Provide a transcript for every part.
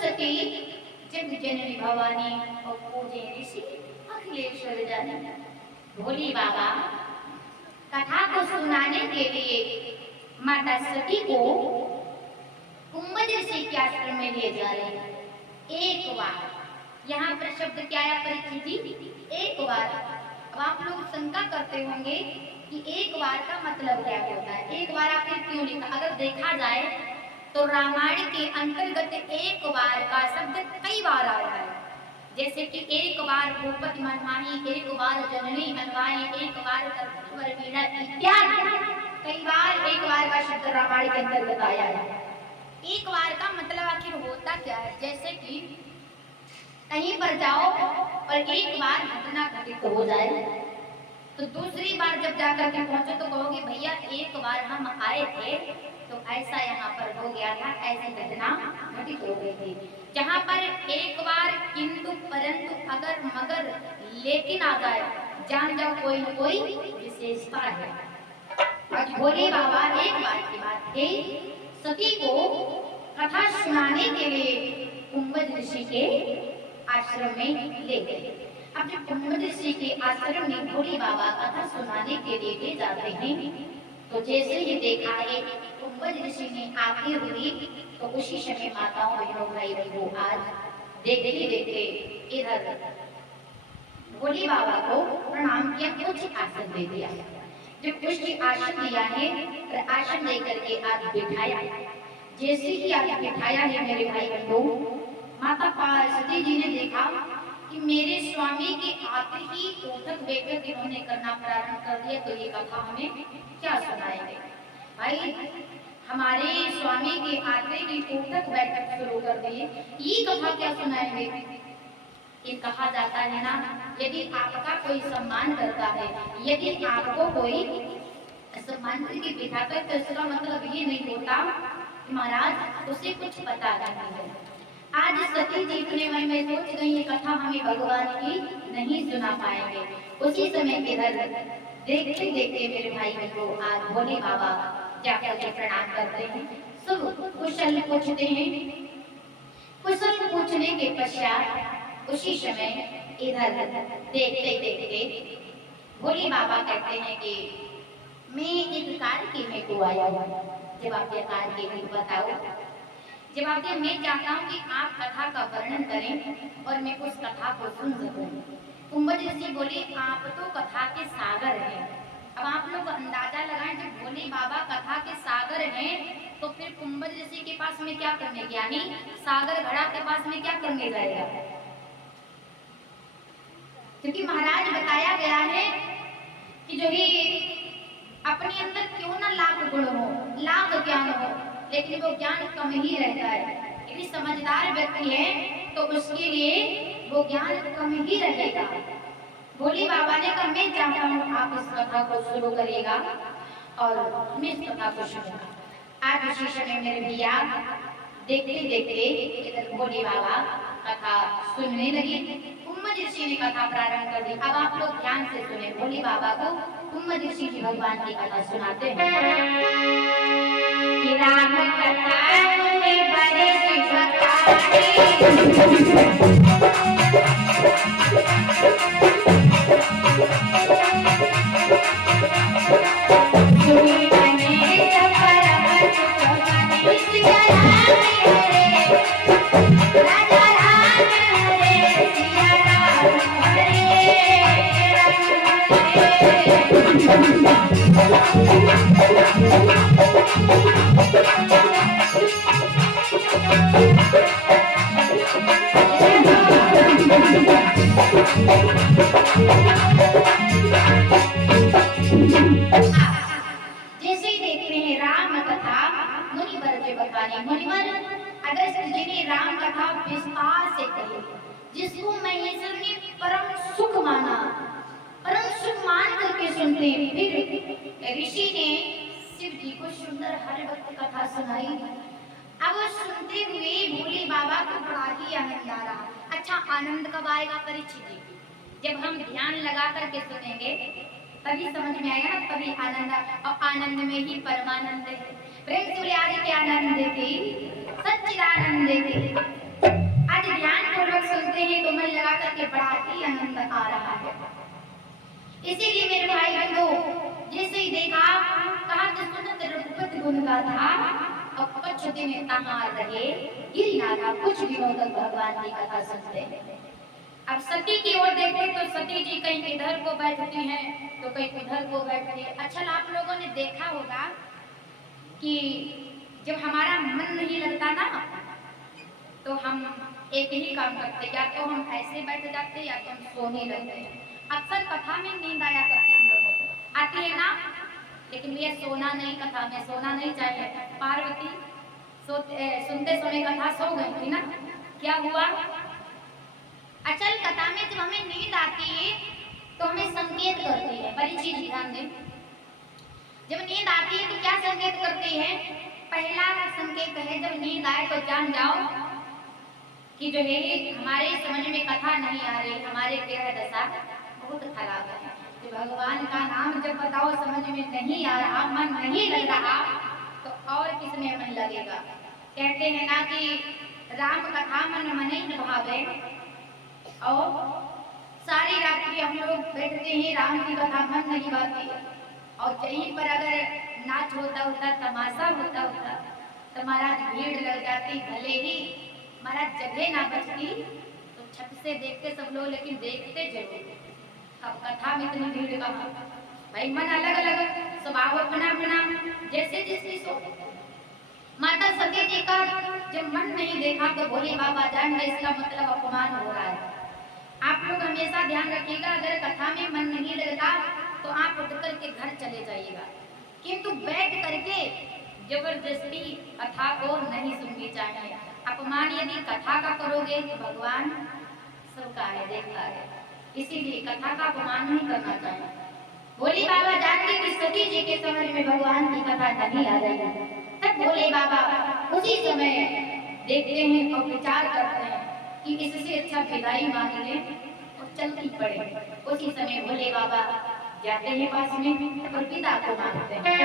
सती जग जननी भवानी और पूजे ऋषि अखिलेश्वर जानी। भोले बाबा कथा को सुनाने के लिए माता सती को कुंभज ऋषि के आश्रम में ले जा रहे हैं। एक बार यहाँ पर शब्द क्या आया परीक्षित जी? एक बार। अब आप लोग शंका करते होंगे कि एक बार का मतलब क्या होता है, एक बार आखिर क्यों लिखा? अगर देखा जाए तो रामायण के अंतर्गत एक बार का शब्द कई बार आया है। जैसे कि एक बार भूपति मनमाही, एक बार जननी अनवाई, एक बार कर्पूर वीणा इत्यादि कई बार एक बार का शब्द रामायण के अंतर्गत आया है। एक बार का मतलब आखिर होता क्या है? जैसे कि कहीं पर जाओ और एक बार घटना घटित हो जाए तो दूसरी बार जब जाकर के पहुंचो तो कहोगे भैया एक बार हम आए थे तो ऐसा यहाँ पर हो गया था, ऐसी घटना घटित हो गई थी। जहाँ पर एक बार किंतु परंतु अगर मगर लेकिन आ जाए जान जाओ कोई न कोई विशेषता है। आज भोले बाबा एक बार की बात है, सती को कथा सुनाने के लिए कुंभज ऋषि के आश्रम में ले गए। अब जब कुंभज ऋषि के आश्रम में भोले बाबा कथा सुनाने के लिए ले जाते हैं तो जैसे ही देखा है कुंभज ऋषि ने आके हुई तो उसी समय माताओं बहनों भाई बहनों आज देखते देखते इधर भोले बाबा को प्रणाम किया, कुछ आसन दे दिया। जब कुछ आसन दिया है और आसन लेकर के आज बिठाया, जैसे ही आज बिठाया है मेरे भाई बहनों, माता पार्वती जी ने देखा कि मेरे स्वामी के आते ही उठक बैठक इन्होंने करना प्रारंभ कर दिया, तो ये कथा हमें क्या सुनाएंगे? भाई हमारे स्वामी के आते ही उठक बैठक शुरू कर दिए, ये कथा क्या सुनाएंगे? ये कहा जाता है ना, यदि आपका कोई सम्मान करता है, यदि आपको कोई सम्मान करके बिठाता है तो इसका मतलब ये नहीं होता महाराज उसे कुछ पता नहीं है। आज सती जी अपने मन में सोच गई ये कथा हमें भगवान की नहीं सुना पाएंगे। उसी समय इधर देखते देखते मेरे भाई को आज भोले बाबा जाकर के प्रणाम करते हैं, सब कुशल पूछते हैं। कुशल पूछने के पश्चात उसी समय इधर देखते देखते भोले बाबा कहते हैं कि मैं एक कार्य के लिए को आया हूँ। जब आप ये कार्य के लिए बताओ, जब आप मैं चाहता हूँ कि आप कथा का वर्णन करें और मैं उस कथा को सुन सकूं। कुंभज ऋषि बोले आप तो कथा के सागर हैं। अब आप लोग अंदाजा लगाएं, जब भोले बाबा कथा के सागर हैं तो फिर कुंभज ऋषि के पास में क्या करने, यानी सागर घड़ा के पास में क्या करने जाएगा? क्योंकि महाराज बताया गया है कि जो ही अपने अंदर क्यों ना लाख गुण हो, लाख ज्ञान हो, लेकिन वो ज्ञान कम ही रहता है। यदि समझदार व्यक्ति है तो उसके लिए वो ज्ञान कम ही रहेगा। भोले बाबा ने कहा मैं चाहता हूँ आप इस कथा को शुरू करिएगा और मैं इस कथा को सुनूंगा। आज उसी समय मेरे भैया देखते देखते इधर भोले बाबा कथा सुनने लगे। कुंभज ऋषि ने कथा प्रारंभ कर दी। अब आप लोग ध्यान से सुने, भोले बाबा को कुंभज ऋषि की भगवान की कथा सुनाते हैं। राम कथा में बड़े जैसे ही देखते हैं राम कथा मुनिवर के बताने, मुनिवर अगस्त जी ने राम कथा विस्तार से कही, जिसको महेश्वर ने परम सुख माना, परम सुख मान करके सुनते। फिर ऋषि ने शिव जी को सुंदर हर वक्त कथा सुनाई। अब सुनते हुए भोले बाबा को बड़ा ही आनंद आ रहा। अच्छा आनंद कब आएगा परीक्षित जी? जब हम ध्यान लगा करके सुनेंगे तभी समझ में आएगा ना, तभी आनंद। और आनंद में ही परमानंद है। प्रेम से बोले आदि के आनंद की सच्चिदानंद की आज ध्यान पूर्वक सुनते हैं तो मन लगा करके बड़ा ही आनंद आ रहा है। इसीलिए मेरे भाई बंधु जैसे ही देखा कहा कि सुनत रघुपति गुण गाथा अब कुछ दिन तहार रहे गिरिनाथा कुछ दिनों तक भगवान की कथा सुनते हैं। अब सती की ओर देखें तो सती जी कहीं इधर को बैठती हैं तो कहीं उधर को बैठती है। अच्छा आप लोगों ने देखा होगा कि जब हमारा मन नहीं लगता ना तो हम एक ही काम करते, या तो हम ऐसे बैठ जाते या तो हम सोने लगते हैं। अक्सर कथा में नींद आया करती है हम लोगों को, आती है ना, लेकिन ये सोना नहीं, कथा में सोना नहीं चाहिए। पार्वती सुनते समय कथा सो गई थी ना, क्या हुआ? अचल कथा में जब हमें नींद आती है तो हमें संकेत करती है, बड़ी चीज ध्यान दें। जब नींद आती है तो क्या संकेत करती है? पहला संकेत है जब नींद आए तो जान जाओ कि जो है हमारे समझ में कथा नहीं आ रही, हमारे ग्रह दशा बहुत खराब है। तो भगवान का नाम जब बताओ समझ में नहीं आ रहा, मन नहीं लग रहा तो और किसमें मन लगेगा? कहते हैं ना कि राम कथा मन मने भावे, और सारी रात्रि हम लोग बैठते हैं राम की कथा मन नहीं भाती, और कहीं पर अगर नाच होता होता, तमाशा होता होता तो महाराज भीड़ लग जाती, भले ही महाराज जगह ना बचती तो छत से देखते सब लोग, लेकिन देखते जरूर। अब कथा में इतनी भीड़ का भाई, मन अलग अलग, स्वभाव अपना अपना, जैसे जिसकी सोच। माता सती जी का जब मन नहीं देखा तो भोले बाबा जान गए इसका मतलब अपमान हो रहा है। आप लोग हमेशा ध्यान रखिएगा, अगर कथा में मन नहीं लगता तो आप उठ करके घर चले जाइएगा, किंतु बैठ करके जबरदस्ती कथा को नहीं सुननी चाहिए। अपमान यदि कथा का करोगे तो भगवान सबका है, देखता है, इसीलिए कथा का अपमान नहीं करना चाहिए। भोले बाबा जानते कि सती जी के समझ में भगवान की कथा नहीं आ रही, तब भोले बाबा उसी समय देखते हैं और विचार करते हैं कि इससे अच्छा विदाई मांग ले और चलती पड़े। उसी समय भोले बाबा जाते हैं पास में और पिता को मांगते हैं।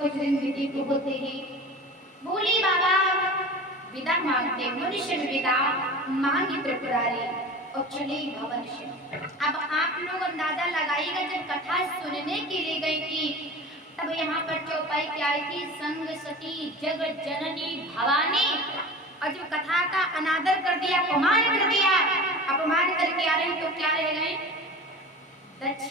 कुछ दिन व्यतीत होते ही भोले बाबा विदा मांगते, मनुष्य विदा मांगी त्रिपुरारी और चले भवन से। अब आप लोग अंदाजा लगाइएगा, जब कथा सुनने के लिए गई थी तब यहाँ पर चौपाई क्या आई थी? संग सती जगत जननी भवानी, और जब कथा का अनादर कर दिया, अपमान कर दिया, अपमान करके आ रहे तो क्या रह गए? दक्ष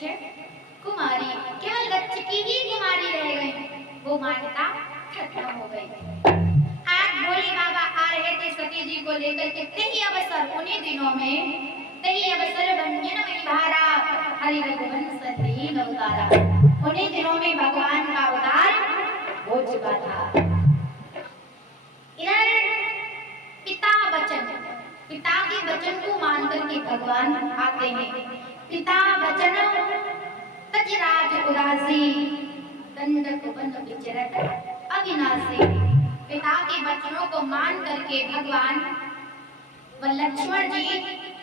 कुमारी, केवल दक्ष की ही कुमारी रह गई, वो मान्यता खत्म हो गई। आज भोले बाबा आ रहे थे सती जी को लेकर के, तही अवसर उन्हीं दिनों में, तही अवसर भंजन में भारा हरि रघुवंश दीन अवतारा, उन्हीं दिनों में भगवान का अवतार हो चुका था। इधर पिता वचन, पिता के वचन को मान करके भगवान आते हैं। पिता वचन तजराज उदासी दंडक बन विचरत अविनाशी। पिता के वचनों को मान करके भगवान व लक्ष्मण जी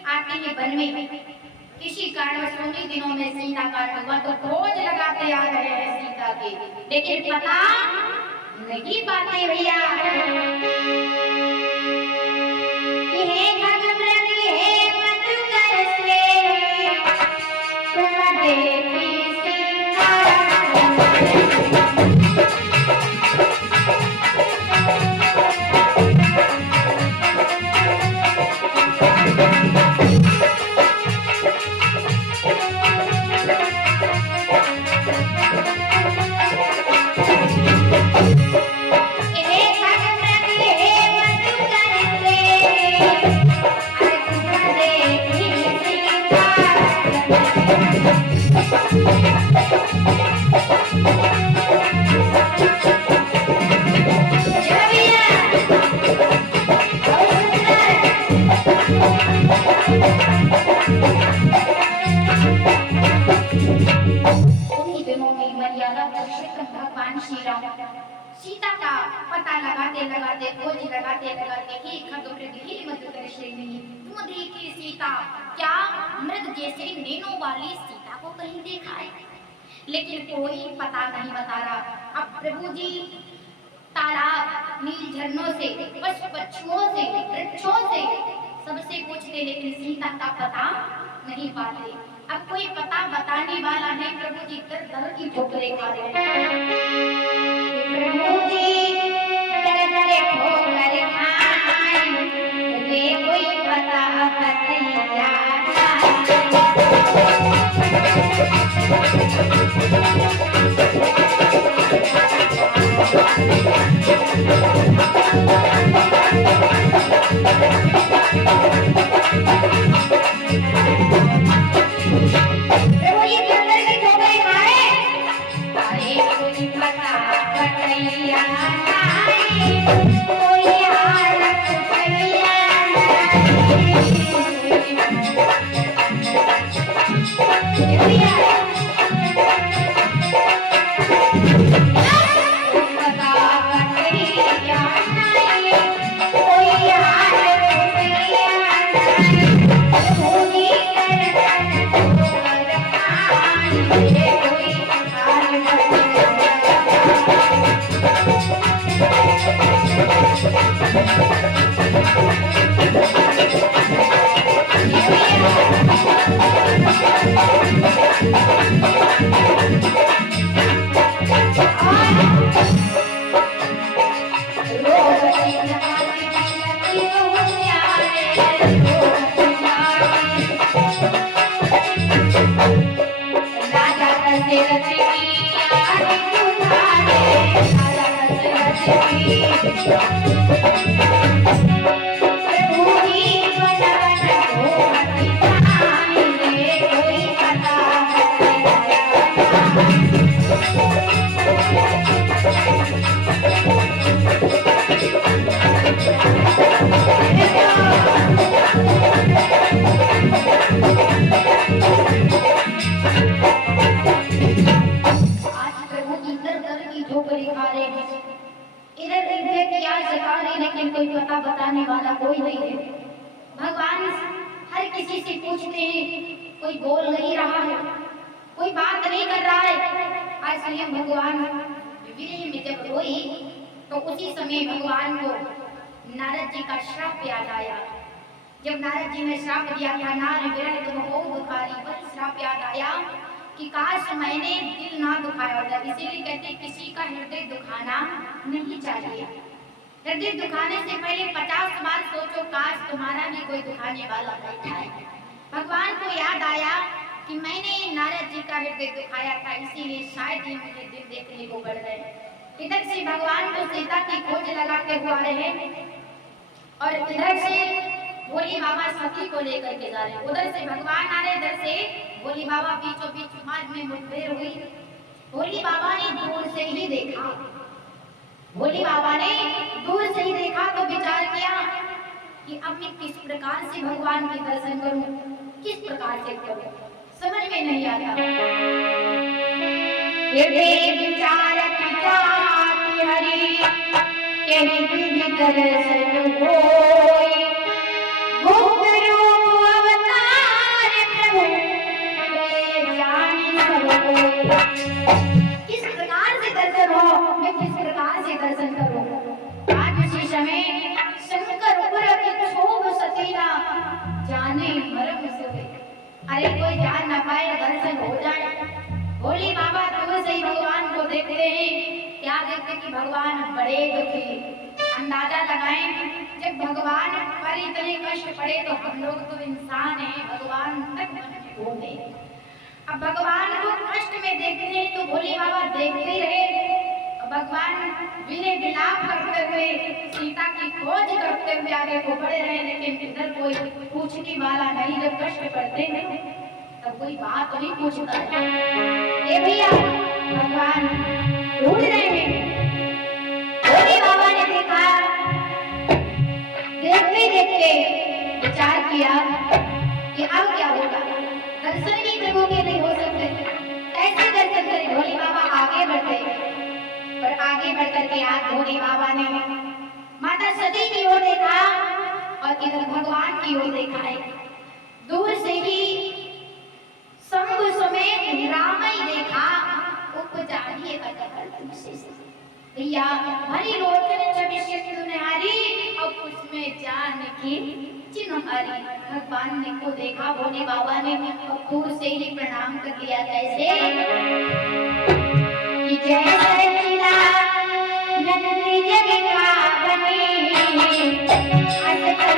आते हैं वन में। किसी कारणवश उन्हीं दिनों में सीता का हुआ तो खोज लगाते आ रहे सके, लेकिन पता नहीं पाते भैया कि हे खगमृग हे मधुकर से तुम देखी सीता। भगवान श्री राम सीता का पता लगाते लगाते खोज लगाते लगाते ही खगमृग ही मधुकर श्रेणी तुम देखी सीता, क्या मृग जैसे नैनों वाली सीता को कहीं देखा है? लेकिन कोई पता नहीं बता रहा। अब प्रभु जी तालाब नील झरनों से पशु पक्षियों से वृक्षों से सबसे पूछते, लेकिन सीता का पता नहीं पाते। अब कोई पता बताने वाला नहीं। प्रभु जी दर दर की ठोकरें खा रहे हैं। प्रभु जी दर दर ठोकर खाएं, वे कोई पता बतैया। लेकिन कोई पता बताने वाला कोई नहीं है। भगवान हर किसी से पूछते हैं, कोई बोल नहीं रहा है, कोई बात नहीं कर रहा है। आज स्वयं भगवान विरह में जब रोई तो उसी समय भगवान को नारद जी का श्राप याद आया। जब नारद जी ने श्राप दिया था, नार विरह तुम हो दुखारी, वही श्राप याद आया कि काश मैंने दिल ना दुखाया होता। इसीलिए कहते किसी का हृदय दुखाना नहीं चाहिए। हृदय दुखाने से पहले 50 बार सोचो, काश तुम्हारा भी कोई दुखाने वाला बैठा है। भगवान को याद आया कि मैंने नारद जी का हृदय दुखाया था, इसीलिए शायद ये मुझे दिल देखने को बढ़ रहे। इधर से भगवान को सीता की खोज लगाते हुए आ रहे हैं और इधर से भोले बाबा सती को लेकर के जा रहे हैं। उधर से भगवान आ रहे, इधर से भोले बाबा बीचों बीच मार्ग में मुठभेड़ हुई। भोले बाबा ने दूर से ही देखा, भोले बाबा ने दूर से ही देखा तो विचार किया कि अब मैं किस प्रकार से भगवान के दर्शन करूं, किस प्रकार से करूं, समझ में नहीं आता। ये विचारत जाति हरि यही विधि दर्शन होई, भूत रूप अवतार प्रभु वे जाने सब कोई। किस प्रकार देखते हैं, क्या देखते हैं कि भगवान बड़े दुखी। अंदाजा लगाएं, जब भगवान पर इतने कष्ट पड़े तो हम लोग तो इंसान हैं, भगवान तक मन में होंगे। अब भगवान को कष्ट में देखते हैं तो भोले बाबा देखते रहे। भगवान विनय विलाप करते हुए, सीता की खोज करते हुए आगे को बढ़े रहे, लेकिन इधर कोई पूछने वाला नहीं। जब कष्ट पड़ते हैं तब कोई बात नहीं पूछता है। ये भैया भगवान ढूंढ रहे हैं। भोले बाबा ने देखा, देखते देखते विचार किया कि अब क्या होगा, दर्शन भी करोगे नहीं हो सकते, कैसे दर्शन करें। भोले बाबा आगे बढ़ते, पर आगे बढ़कर के आज भोले बाबा ने माता सती की ओर देखा और इधर भगवान की ओर देखा है। दूर से ही शंभु समेत रामई देखा, उपजाड़िए का कमल विशेष भैया हरि लोचन छवि सुनहरी और उसमें जानकी चिन्हहारी। भगवान ने को देखा भोले बाबा ने और दूर से ही प्रणाम कर लिया। कैसे कि जय सचिदा नंदी जग पावनी, अस कर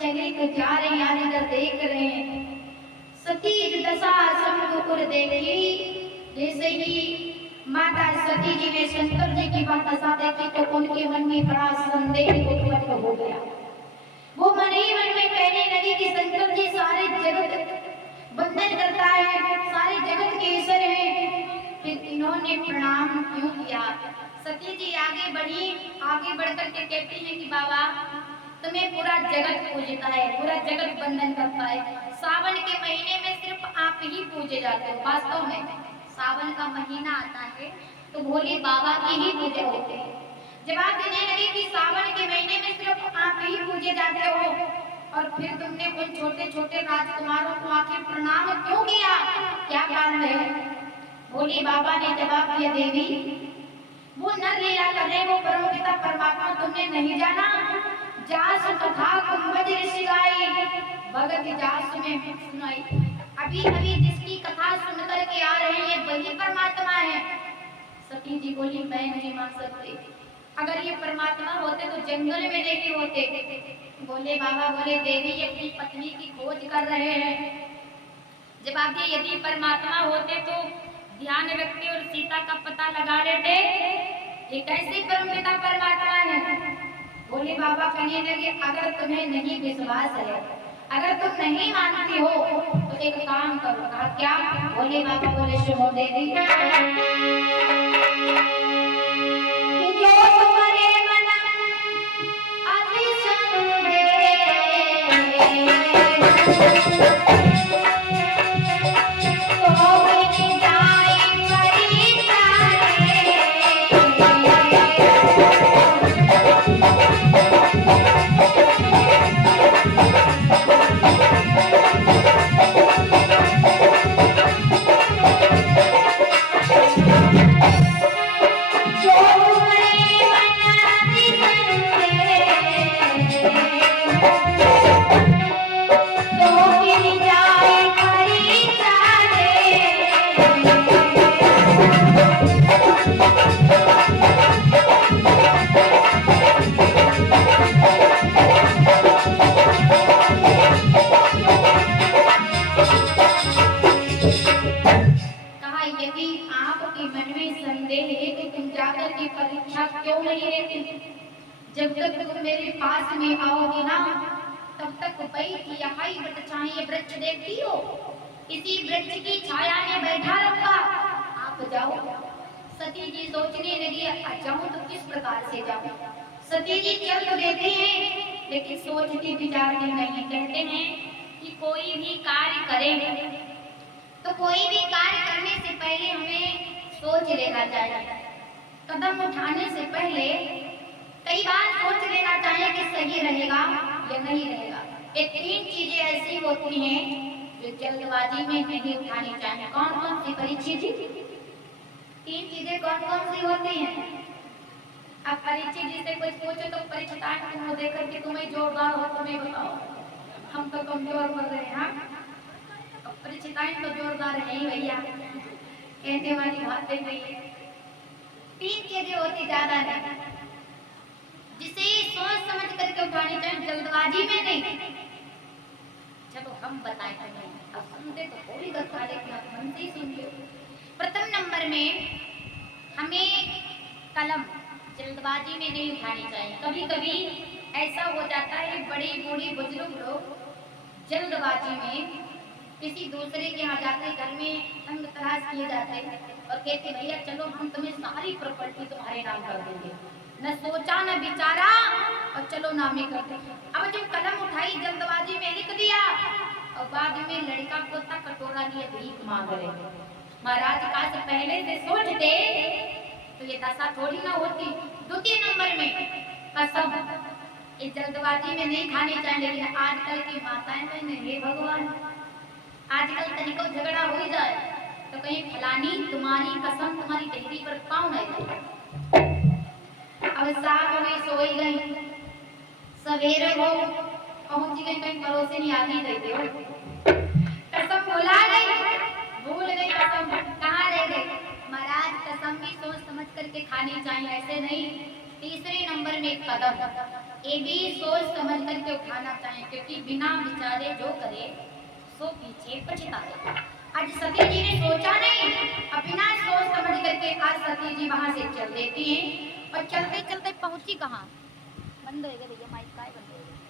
चले हो जा रहे हैं, देख रहे हैं। सती दशा समूह देखी, जैसे ही माता सती जी ने शंकर जी की बात दशा देखी तो उनके मन में बड़ा संदेह उत्पन्न हो गया। वो मन ही मन में कहने लगी कि शंकर जी सारे जगत बंधन करता है, सारे जगत के ईश्वर हैं, फिर इन्होंने प्रणाम क्यों किया। सती जी आगे बढ़ी, आगे बढ़कर के कहती हैं कि बाबा तुम्हें पूरा जगत पूजता है, पूरा जगत बंधन करता है। सावन के महीने में सिर्फ आप ही पूजे जाते हो। वास्तव में सावन का महीना आता है तो भोले बाबा की ही पूजा होती है। जब आप कहने लगे कि सावन के महीने में सिर्फ आप ही पूजे जाते हो और फिर तुमने उन छोटे छोटे राजकुमारों को आखिर प्रणाम क्यों किया, क्या कारण है। भोले बाबा ने जवाब दिया, देवी वो नर लीला कर रहे, वो परमपिता परमात्मा तुमने नहीं जाना। जास कथा कुंभज ऋषि गाई, भगत जास में सुनाई। अभी अभी जिसकी कथा सुनकर के आ रहे हैं वही परमात्मा है। सती जी बोली मैं नहीं मान सकती, अगर ये परमात्मा होते तो जंगल में नहीं होते। बोले बाबा बोले देवी अपनी पत्नी की खोज कर रहे हैं। जब आगे यदि परमात्मा होते तो ध्यान रखते और सीता का पता लगा लेते। ये कैसे परमपिता परमात्मा है। बोले बाबा कहने लगे अगर तुम्हें नहीं विश्वास है, अगर तुम नहीं मानती हो तो एक काम करो। कहा क्या। बोले बाबा बोले सुनो देवी, जो तुम्हारे मन अति संदेह, तो मिट जाए जब तक तुम मेरे पास में आओगी ना तब कब तक बैठी यही बट चाहिए वृक्ष देखती हो, इसी वृक्ष की छाया में बैठा रहूंगा, आप जाओ। सती जी सोचने लगी जाऊं तो किस प्रकार से जाऊं। सती जी चल तो देते हैं लेकिन सोचती विचारती नहीं। कहते हैं कि कोई भी कार्य करें तो कोई भी कार्य करने से पहले हमें सोच लेना चाहिए। कदम उठाने से पहले कई बार सोच लेना चाहिए कि सही रहेगा या नहीं रहेगा। ये तीन चीजें ऐसी होती हैं जो जल्दबाजी में नहीं उठानी चाहिए। कौन कौन सी परीक्षित जी? तीन चीजें कौन कौन सी होती हैं? अब परीक्षित जी से कुछ पूछो तो परीक्षिताएं तुम देखकर कि तुम्हें जोरदार हो, तुम्हें बताओ, हम तो कमजोर पड़ रहे हैं। हाँ, परीक्षिताएं तो जोरदार है ही भैया, कहने वाली बातें नहीं है। तीन चीजें होती ज्यादा नहीं, जिसे सोच समझ करके उठानी चाहिए, जल्दबाजी में नहीं। चलो हम बताएं तुम्हें, अब सुनते तो थोड़ी कथा लेकिन आप मन से ही सुनते। प्रथम नंबर में हमें कलम जल्दबाजी में नहीं उठानी चाहिए। कभी कभी ऐसा हो जाता है बड़े बूढ़े बुजुर्ग लोग जल्दबाजी में किसी दूसरे के यहाँ जाते, घर में तंग तराश किए जाते और कहते भैया चलो हम तुम्हें सारी प्रॉपर्टी तुम्हारे नाम कर देंगे, न सोचा न विचारा और चलो नामे कर देंगे। अब जब कलम उठाई जल्दबाजी में लिख दिया और बाद में लड़का पोता कटोरा लिए भीख मांग रहे। महाराज का से पहले से सोच दे तो ये दशा थोड़ी ना होती। द्वितीय नंबर में कसम, इस जल्दबाजी में नहीं खानी चाहिए। लेकिन आजकल की माताएं कहने हे भगवान, आजकल तनिको झगड़ा हो जाए तो कहीं फलानी तुम्हारी कसम तुम्हारी डेहरी पर पाँव नहीं जाए। अब साग में सोई गई, सवेरे हो पहुंच गई, कहीं पड़ोसी नहीं आती देते हो, कसम भुला गई, भूल गई कसम, कहाँ रह गई। महाराज कसम भी सोच समझ करके खानी चाहिए, ऐसे नहीं। तीसरे नंबर में कदम, ये भी सोच समझ करके उठाना चाहिए, क्योंकि बिना विचारे जो करे सो पीछे पछताए। आज सती जी ने सोचा नहीं, अब बिना सोच समझ करके आज सती जी वहां से चल देती हैं और चलते चलते पहुंची कहाँ? बंद हो गया भैया, माइक का है बंद हो गया।